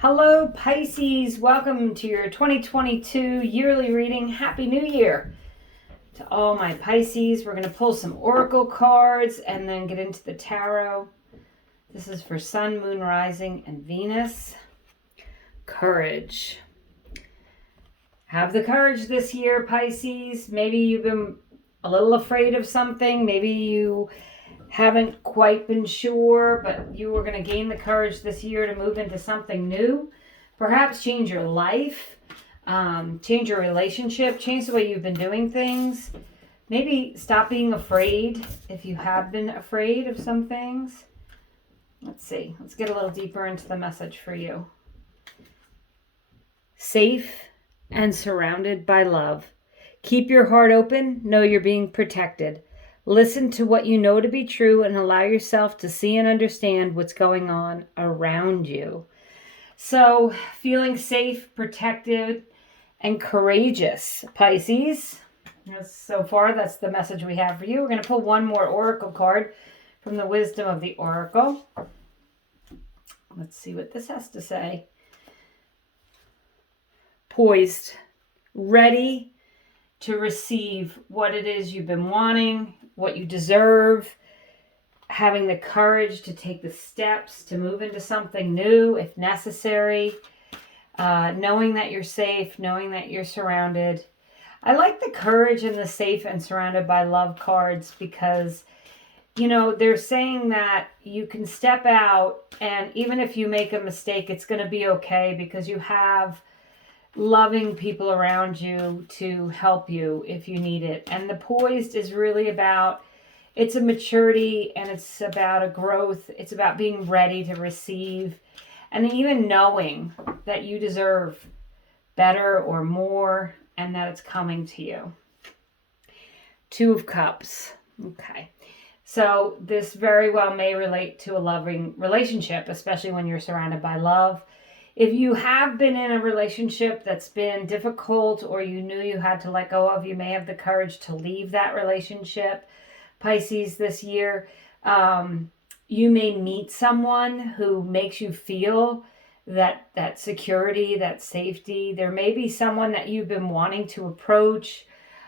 Hello, Pisces. Welcome to your 2022 yearly reading. Happy New Year to all my Pisces. We're going to pull some oracle cards and then get into the tarot. This is for Sun, Moon, Rising, and Venus. Courage. Have the courage this year, Pisces. Maybe you've been a little afraid of something. Maybe you haven't quite been sure, but you are going to gain the courage this year to move into something new. Perhaps change your life, change your relationship, change the way you've been doing things. Maybe stop being afraid if you have been afraid of some things. Let's see. Let's get a little deeper into the message for you. Safe and surrounded by love. Keep your heart open. Know you're being protected. Listen to what you know to be true and allow yourself to see and understand what's going on around you. So, feeling safe, protected, and courageous, Pisces. So far, that's the message we have for you. We're going to pull one more oracle card from the Wisdom of the Oracle. Let's see what this has to say. Poised, ready to receive what it is you've been wanting, what you deserve, having the courage to take the steps to move into something new if necessary, knowing that you're safe, knowing that you're surrounded. I like the courage and the safe and surrounded by love cards because, you know, they're saying that you can step out and even if you make a mistake, it's going to be okay because you have loving people around you to help you if you need it. And the poised is really about, it's a maturity and it's about a growth. It's about being ready to receive and even knowing that you deserve better or more and that it's coming to you. Two of Cups. Okay. So this very well may relate to a loving relationship, especially when you're surrounded by love. If you have been in a relationship that's been difficult or you knew you had to let go of, you may have the courage to leave that relationship. Pisces, this year, you may meet someone who makes you feel that security, that safety. There may be someone that you've been wanting to approach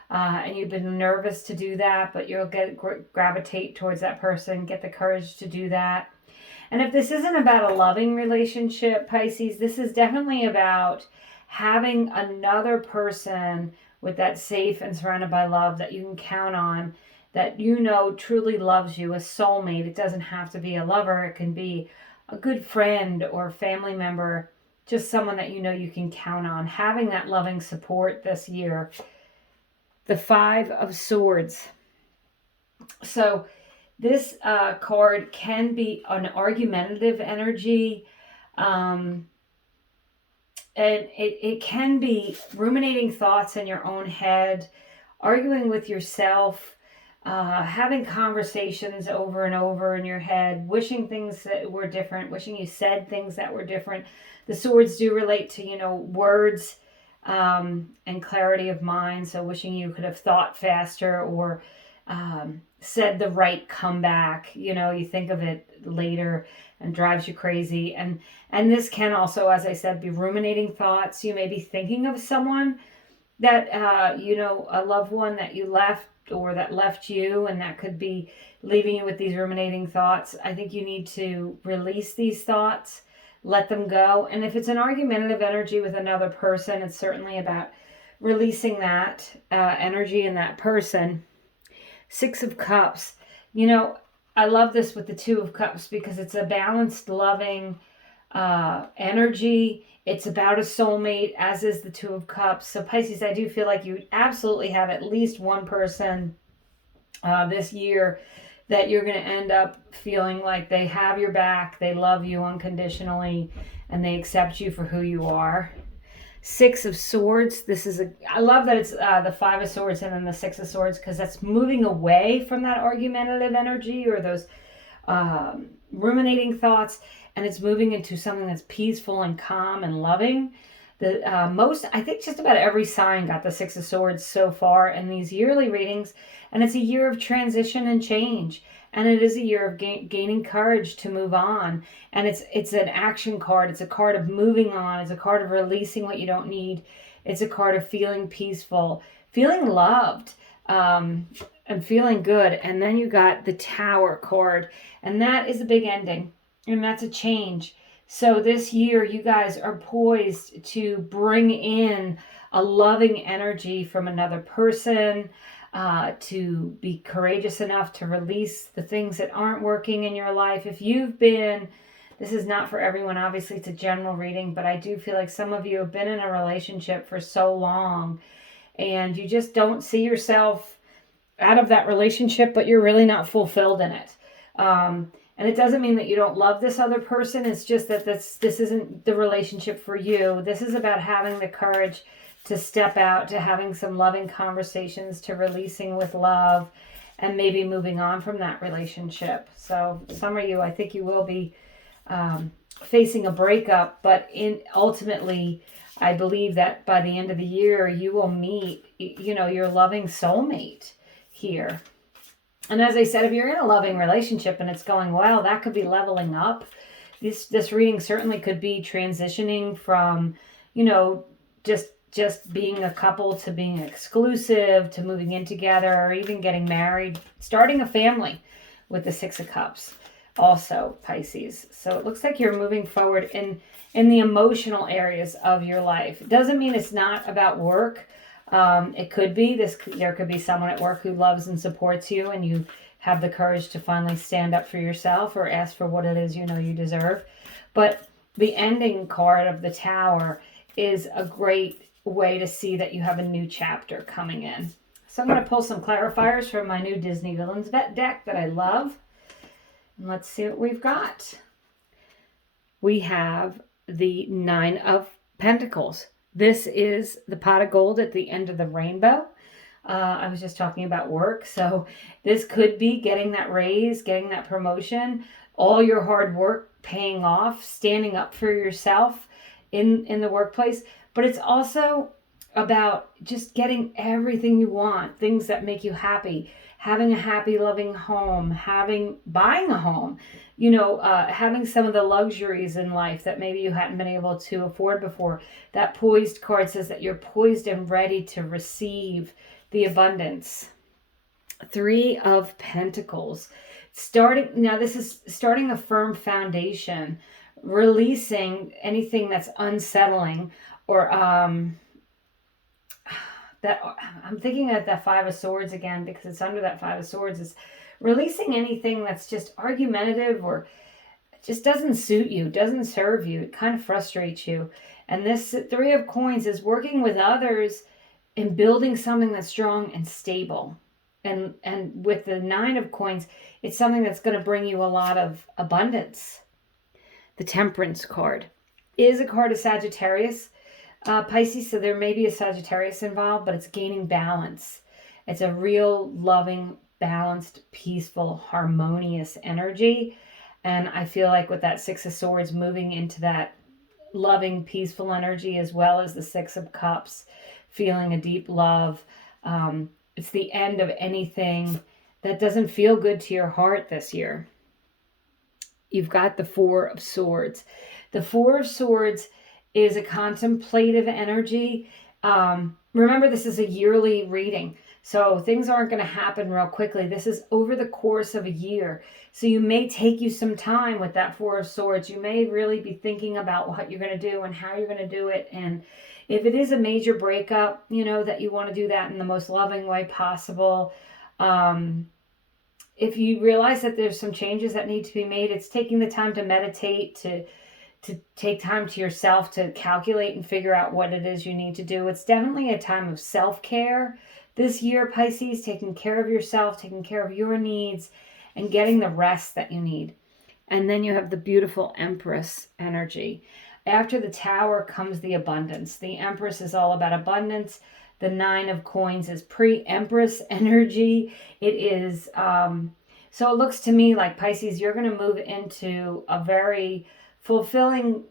and you've been nervous to do that, but you'll gravitate towards that person, get the courage to do that. And if this isn't about a loving relationship, Pisces, this is definitely about having another person with that safe and surrounded by love that you can count on, that you know truly loves you, a soulmate. It doesn't have to be a lover. It can be a good friend or family member, just someone that you know you can count on. Having that loving support this year. The Five of Swords. So this card can be an argumentative energy, and it can be ruminating thoughts in your own head, arguing with yourself, having conversations over and over in your head, wishing things that were different, wishing you said things that were different. The swords do relate to, words and clarity of mind, so wishing you could have thought faster or said the right comeback. You think of it later and drives you crazy. And this can also, as I said, be ruminating thoughts. You may be thinking of someone that, a loved one that you left or that left you, and that could be leaving you with these ruminating thoughts. I think you need to release these thoughts, let them go. And if it's an argumentative energy with another person, it's certainly about releasing that energy in that person. Six of Cups. I love this with the Two of Cups because it's a balanced, loving energy. It's about a soulmate, as is the Two of Cups. So Pisces, I do feel like you absolutely have at least one person this year that you're going to end up feeling like they have your back, they love you unconditionally, and they accept you for who you are. Six of Swords. I love that it's the Five of Swords and then the Six of Swords because that's moving away from that argumentative energy or those ruminating thoughts, and it's moving into something that's peaceful and calm and loving. I think just about every sign got the Six of Swords so far in these yearly readings, and it's a year of transition and change. And it is a year of gaining courage to move on. And it's an action card. It's a card of moving on. It's a card of releasing what you don't need. It's a card of feeling peaceful, feeling loved, and feeling good. And then you got the Tower card. And that is a big ending. And that's a change. So this year, you guys are poised to bring in a loving energy from another person, to be courageous enough to release the things that aren't working in your life. If you've been, this is not for everyone, obviously it's a general reading, but I do feel like some of you have been in a relationship for so long and you just don't see yourself out of that relationship, but you're really not fulfilled in it. And it doesn't mean that you don't love this other person. It's just that this isn't the relationship for you. This is about having the courage to step out, to having some loving conversations, to releasing with love, and maybe moving on from that relationship. So some of you, I think you will be facing a breakup, but ultimately, I believe that by the end of the year, you will meet, your loving soulmate here. And as I said, if you're in a loving relationship and it's going well, that could be leveling up. This reading certainly could be transitioning from, just being a couple to being exclusive, to moving in together, or even getting married, starting a family with the Six of Cups. Also, Pisces. So it looks like you're moving forward in the emotional areas of your life. It doesn't mean it's not about work. It could be there could be someone at work who loves and supports you, and you have the courage to finally stand up for yourself or ask for what it is you deserve. But the ending card of the Tower is a great way to see that you have a new chapter coming in. So I'm going to pull some clarifiers from my new Disney Villains Vet deck that I love. And let's see what we've got. We have the Nine of Pentacles. This is the pot of gold at the end of the rainbow. I was just talking about work. So this could be getting that raise, getting that promotion, all your hard work paying off, standing up for yourself in the workplace. But it's also about just getting everything you want, things that make you happy, having a happy, loving home, buying a home, having some of the luxuries in life that maybe you hadn't been able to afford before. That poised card says that you're poised and ready to receive the abundance. Three of Pentacles. This is starting a firm foundation, releasing anything that's unsettling, or that I'm thinking of that Five of Swords again, because it's under that Five of Swords, is releasing anything that's just argumentative or just doesn't suit you, doesn't serve you. It kind of frustrates you. And this Three of Coins is working with others in building something that's strong and stable. And with the Nine of Coins, it's something that's going to bring you a lot of abundance. The Temperance card is a card of Sagittarius, Pisces, so there may be a Sagittarius involved, but it's gaining balance. It's a real loving, balanced, peaceful, harmonious energy. And I feel like with that Six of Swords moving into that loving, peaceful energy, as well as the Six of Cups, feeling a deep love. It's the end of anything that doesn't feel good to your heart this year. You've got the Four of Swords. The Four of Swords is a contemplative energy. Remember, this is a yearly reading, so things aren't going to happen real quickly. This is over the course of a year. So you may take you some time with that Four of Swords. You may really be thinking about what you're going to do and how you're going to do it. And if it is a major breakup, that you want to do that in the most loving way possible. If you realize that there's some changes that need to be made, it's taking the time to meditate, to take time to yourself, to calculate and figure out what it is you need to do. It's definitely a time of self-care this year, Pisces, taking care of yourself, taking care of your needs, and getting the rest that you need. And then you have the beautiful Empress energy. After the Tower comes the abundance. The Empress is all about abundance. The Nine of Coins is pre-Empress energy. It is, so it looks to me like, Pisces, you're going to move into a very fulfilling,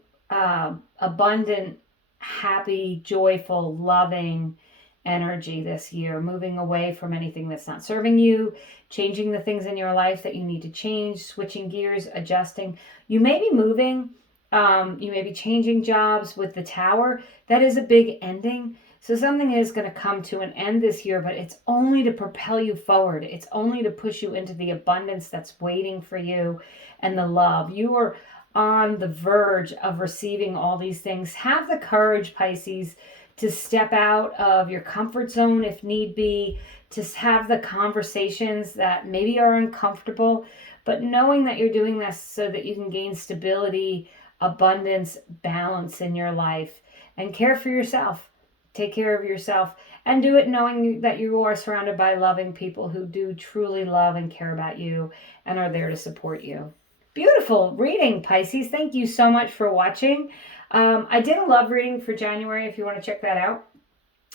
abundant, happy, joyful, loving, energy this year, moving away from anything that's not serving you, changing the things in your life that you need to change, switching gears, adjusting. You may be moving, you may be changing jobs with the Tower. That is a big ending. So something is going to come to an end this year, but it's only to propel you forward. It's only to push you into the abundance that's waiting for you and the love. You are on the verge of receiving all these things. Have the courage, Pisces, to step out of your comfort zone if need be, to have the conversations that maybe are uncomfortable, but knowing that you're doing this so that you can gain stability, abundance, balance in your life, and care for yourself. Take care of yourself and do it knowing that you are surrounded by loving people who do truly love and care about you and are there to support you. Beautiful reading, Pisces. Thank you so much for watching. I did a love reading for January if you want to check that out.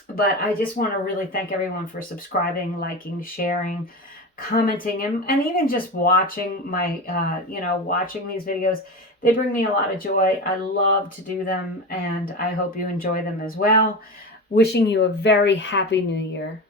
But I just want to really thank everyone for subscribing, liking, sharing, commenting, and even just watching my, watching these videos. They bring me a lot of joy. I love to do them, and I hope you enjoy them as well. Wishing you a very happy new year.